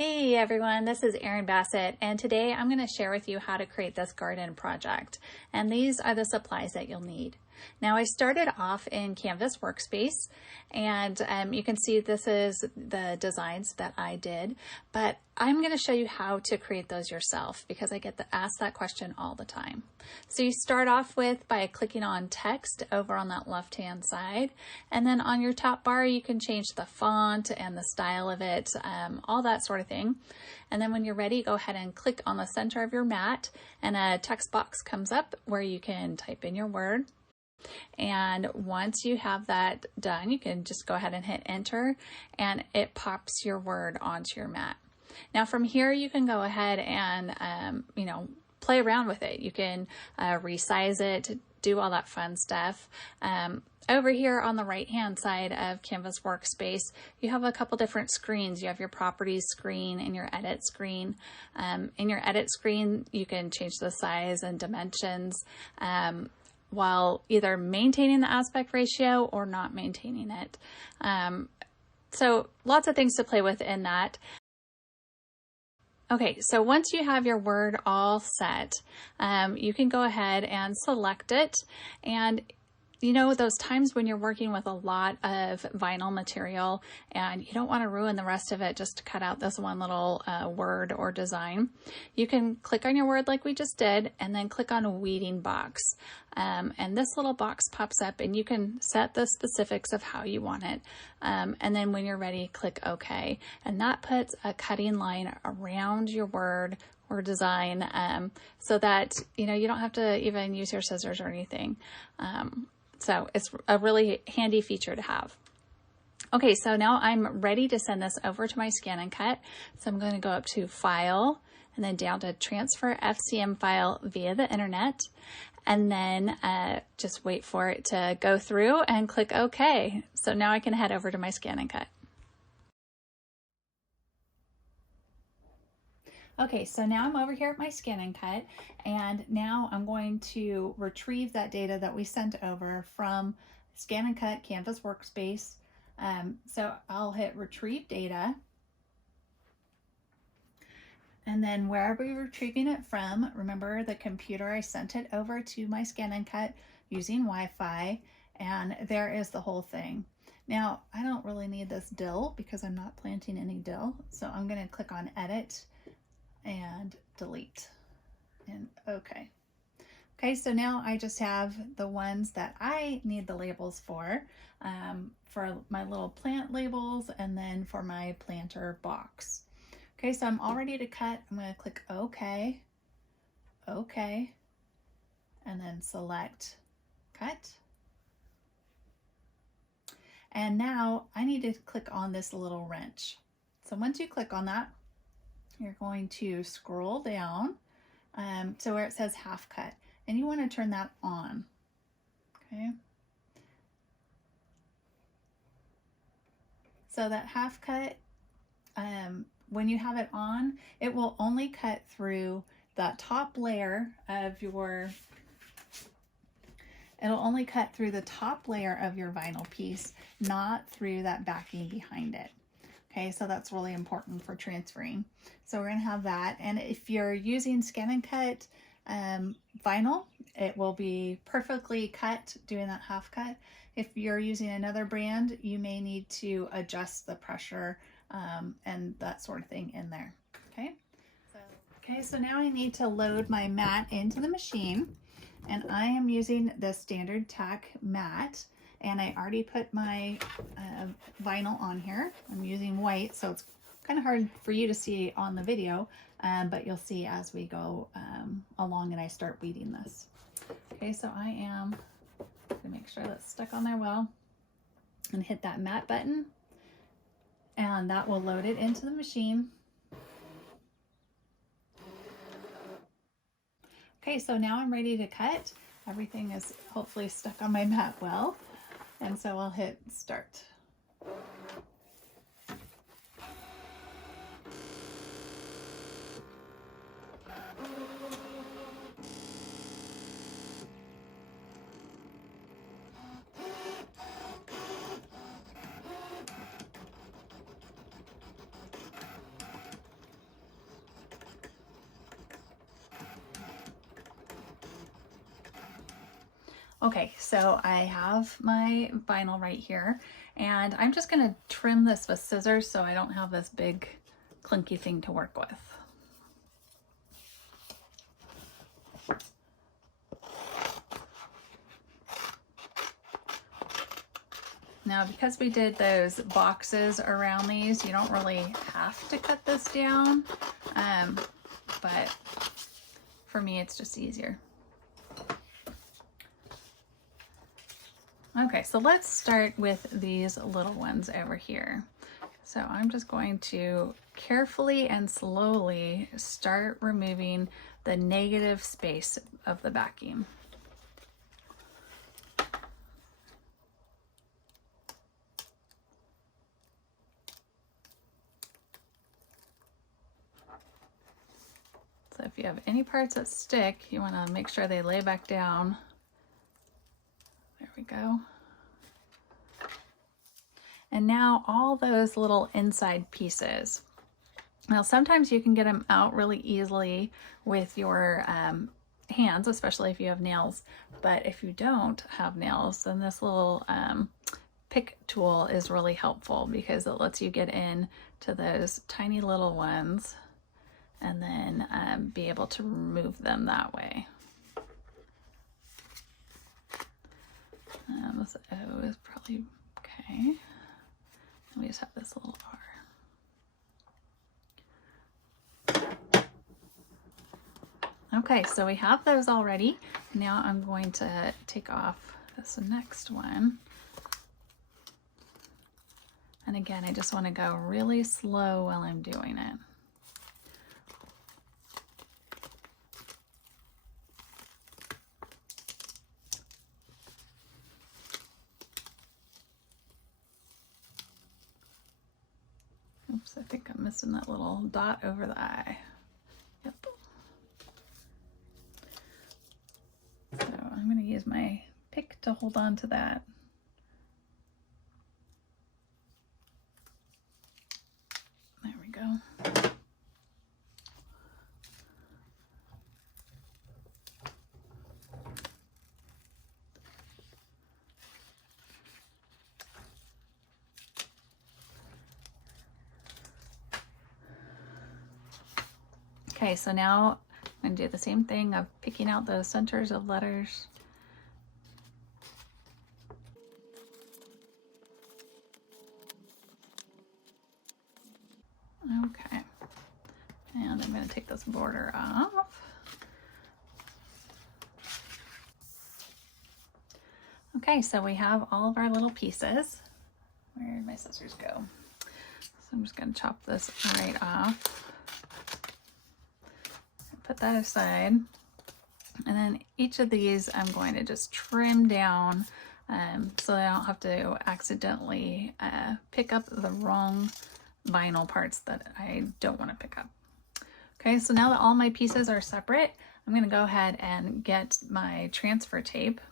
Hey everyone, this is Erin Bassett, and today I'm going to share with you how to create this garden project. And these are the supplies that you'll need. Now I started off in Canvas Workspace, and you can see this is the designs that I did, but I'm going to show you how to create those yourself because I get asked that question all the time. So you start off by clicking on text over on that left hand side, and then on your top bar you can change the font and the style of it, all that sort of thing. And then when you're ready, go ahead and click on the center of your mat, and a text box comes up where you can type in your word. And once you have that done, you can just go ahead and hit enter, and it pops your word onto your mat. Now from here you can go ahead and play around with it. You can resize it, do all that fun stuff. Over here on the right hand side of Canvas Workspace, you have a couple different screens. You have your properties screen and your edit screen. In your edit screen you can change the size and dimensions while either maintaining the aspect ratio or not maintaining it. So lots of things to play with in that. Okay, so once you have your word all set, you can go ahead and select it. And you know, those times when you're working with a lot of vinyl material and you don't want to ruin the rest of it just to cut out this one little word or design, you can click on your word like we just did and then click on a weeding box. And this little box pops up and you can set the specifics of how you want it. And then when you're ready, click OK. And that puts a cutting line around your word or design so that, you know, you don't have to even use your scissors or anything. So it's a really handy feature to have. Okay, so now I'm ready to send this over to my ScanNCut. So I'm going to go up to File and then down to Transfer FCM File via the Internet. And then just wait for it to go through and click OK. So now I can head over to my ScanNCut. Okay, so now I'm over here at my ScanNCut, and now I'm going to retrieve that data that we sent over from ScanNCut Canvas Workspace. So I'll hit Retrieve Data, and then wherever you're retrieving it from, remember the computer, I sent it over to my ScanNCut using Wi-Fi, and there is the whole thing. Now, I don't really need this dill because I'm not planting any dill, so I'm going to click on Edit and delete and OK. Okay, so now I just have the ones that I need the labels for my little plant labels and then for my planter box. Okay, so I'm all ready to cut. I'm going to click OK, OK, and then select Cut. And now I need to click on this little wrench. So once you click on that, you're going to scroll down to where it says half cut, and you want to turn that on. Okay. So that half cut, when you have it on, it will only cut through that top layer of your, it'll only cut through the top layer of your vinyl piece, not through that backing behind it. Okay, so that's really important for transferring. So we're going to have that. And if you're using ScanNCut vinyl, it will be perfectly cut doing that half cut. If you're using another brand, you may need to adjust the pressure and that sort of thing in there. Okay, so now I need to load my mat into the machine, and I am using the Standard Tack mat. And I already put my vinyl on here. I'm using white, so it's kind of hard for you to see on the video, but you'll see as we go along and I start weeding this. Okay, so I am going to make sure that's stuck on there well, and hit that mat button, and that will load it into the machine. Okay, so now I'm ready to cut. Everything is hopefully stuck on my mat well. And so I'll hit start. Okay, so I have my vinyl right here, and I'm just going to trim this with scissors so I don't have this big clunky thing to work with. Now, because we did those boxes around these, you don't really have to cut this down, but for me, it's just easier. Okay, so let's start with these little ones over here. So I'm just going to carefully and slowly start removing the negative space of the backing. So if you have any parts that stick, you want to make sure they lay back down. There we go. And now all those little inside pieces. Now sometimes you can get them out really easily with your hands, especially if you have nails. But if you don't have nails, then this little pick tool is really helpful because it lets you get in to those tiny little ones and then be able to remove them that way. This O is probably okay. We just have this little R. Okay, so we have those already. Now I'm going to take off this next one. And again, I just want to go really slow while I'm doing it. Oops, I think I'm missing that little dot over the eye. Yep. So I'm going to use my pick to hold on to that. There we go. Okay, so now I'm going to do the same thing of picking out the centers of letters. Okay, and I'm going to take this border off. Okay, so we have all of our little pieces. Where did my scissors go? So I'm just going to chop this right off. Put that aside, and then each of these I'm going to just trim down so I don't have to accidentally pick up the wrong vinyl parts that I don't want to pick up. Okay, so now that all my pieces are separate, I'm going to go ahead and get my transfer tape.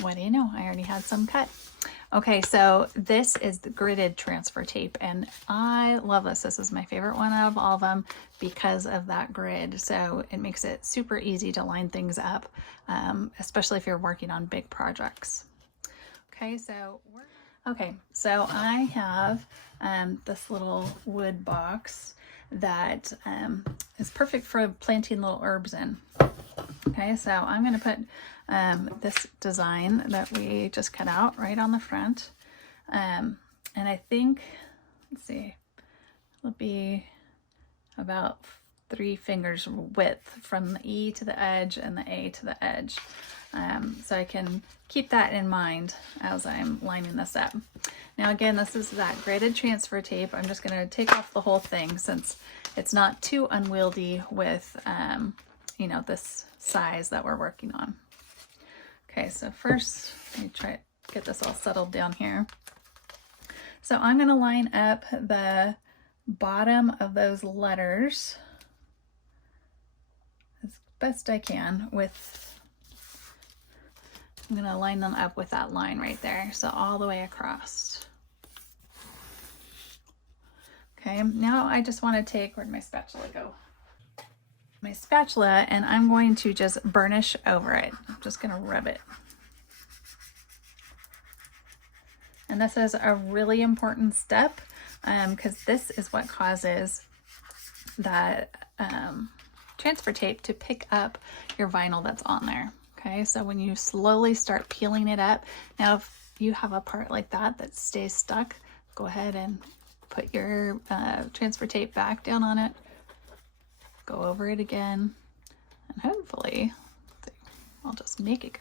What do you know? I already had some cut. Okay, so this is the gridded transfer tape, and I love this. This is my favorite one out of all of them because of that grid. So it makes it super easy to line things up, especially if you're working on big projects. Okay, so I have this little wood box that is perfect for planting little herbs in. Okay, so I'm going to put this design that we just cut out right on the front. And I think, let's see, it'll be about 3 fingers width from the E to the edge and the A to the edge. So I can keep that in mind as I'm lining this up. Now again, this is that graded transfer tape. I'm just going to take off the whole thing since it's not too unwieldy with you know, this size that we're working on. Okay, so first let me try to get this all settled down here. So I'm going to line up the bottom of those letters as best I can with, I'm going to line them up with that line right there, so all the way across. Okay, now I just want to take, where'd my spatula go? my spatula and I'm going to just burnish over it. I'm just going to rub it. And this is a really important step because this is what causes that transfer tape to pick up your vinyl that's on there. Okay, so when you slowly start peeling it up, now if you have a part like that that stays stuck, go ahead and put your transfer tape back down on it, go over it again, and hopefully, I'll just make it go.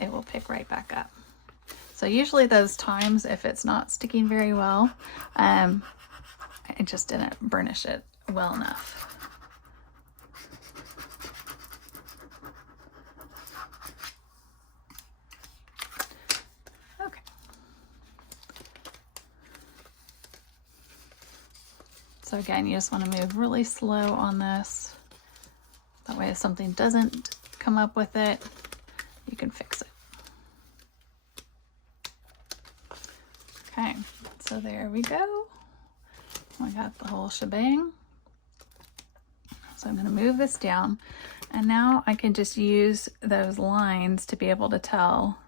It will pick right back up. So usually those times, if it's not sticking very well, I just didn't burnish it well enough. Okay. So again, you just want to move really slow on this. That way if something doesn't come up with it, you can fix it. Okay, so there we go. I got the whole shebang. So I'm going to move this down, and now I can just use those lines to be able to tell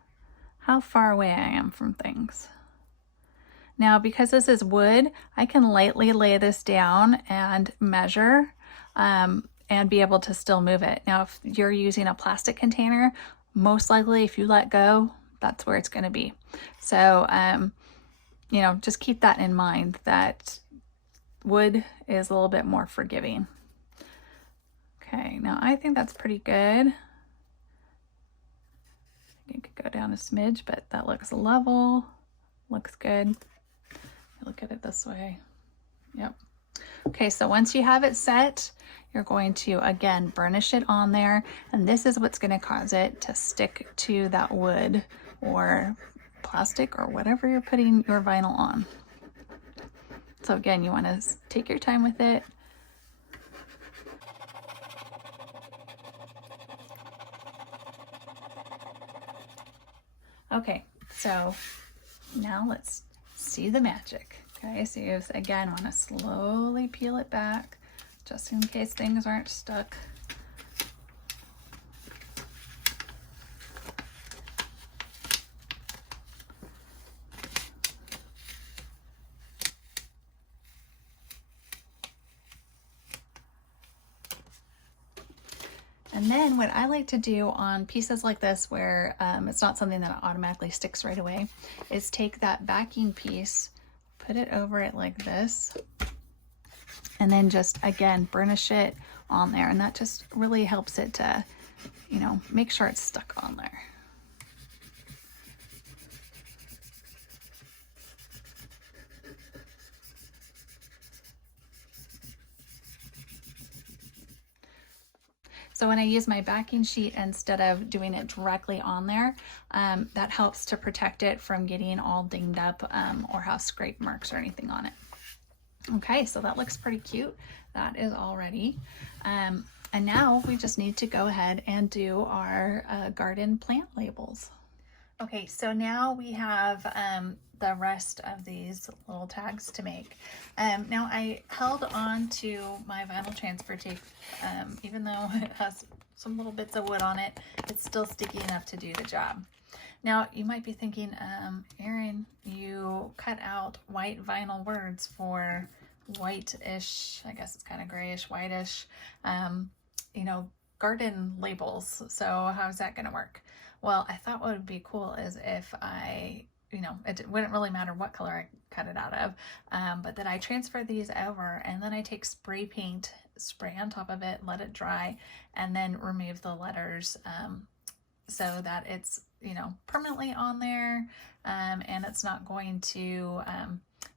how far away I am from things. Now, because this is wood, I can lightly lay this down and measure and be able to still move it. Now, if you're using a plastic container, most likely if you let go, that's where it's going to be. So, you know, just keep that in mind, that wood is a little bit more forgiving. Okay, now I think that's pretty good. You could go down a smidge, but that looks level, looks good. Look at it this way. Yep. Okay, so once you have it set, you're going to, again, burnish it on there, and this is what's going to cause it to stick to that wood or plastic or whatever you're putting your vinyl on. So again, you want to take your time with it. Okay, so now let's see the magic. Okay, so you again want to slowly peel it back just in case things aren't stuck. And then what I like to do on pieces like this where it's not something that automatically sticks right away is take that backing piece, put it over it like this, and then just again burnish it on there, and that just really helps it to, you know, make sure it's stuck on there. So when I use my backing sheet instead of doing it directly on there, that helps to protect it from getting all dinged up or have scrape marks or anything on it. Okay, so that looks pretty cute. That is all ready. And now we just need to go ahead and do our garden plant labels. Okay, so now we have the rest of these little tags to make. Now I held on to my vinyl transfer tape, even though it has some little bits of wood on it, it's still sticky enough to do the job. Now you might be thinking, Erin, you cut out white vinyl words for white-ish, I guess it's kind of grayish, whitish, you know, garden labels. So how's that gonna work? Well, I thought what would be cool is if I, you know, it wouldn't really matter what color I cut it out of, but that I transfer these over and then I take spray paint, spray on top of it, let it dry, and then remove the letters so that it's, you know, permanently on there, and it's not going to,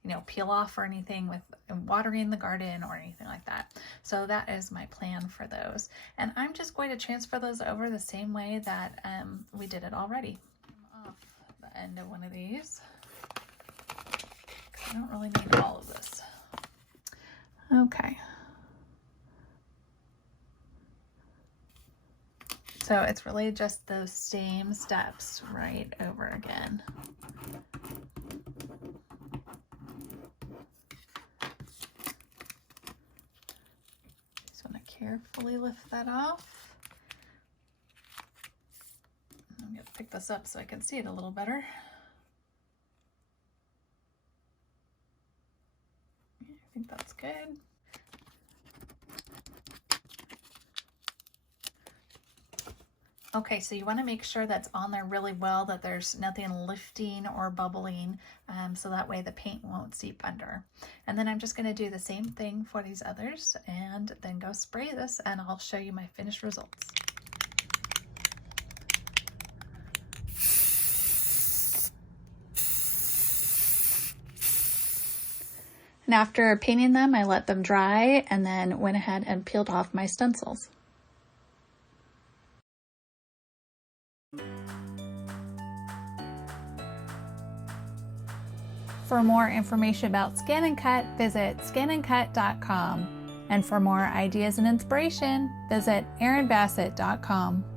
you know, peel off or anything with watering the garden or anything like that. So that is my plan for those. And I'm just going to transfer those over the same way that we did it already. Off the end of one of these. I don't really need all of this. Okay. So it's really just those same steps right over again. Just want to carefully lift that off. I'm going to pick this up so I can see it a little better. I think that's good. Okay, so you want to make sure that's on there really well, that there's nothing lifting or bubbling, so that way the paint won't seep under. And then I'm just going to do the same thing for these others and then go spray this, and I'll show you my finished results. And after painting them, I let them dry and then went ahead and peeled off my stencils. For more information about ScanNCut, visit ScanNCut.com. And for more ideas and inspiration, visit erinbassett.com.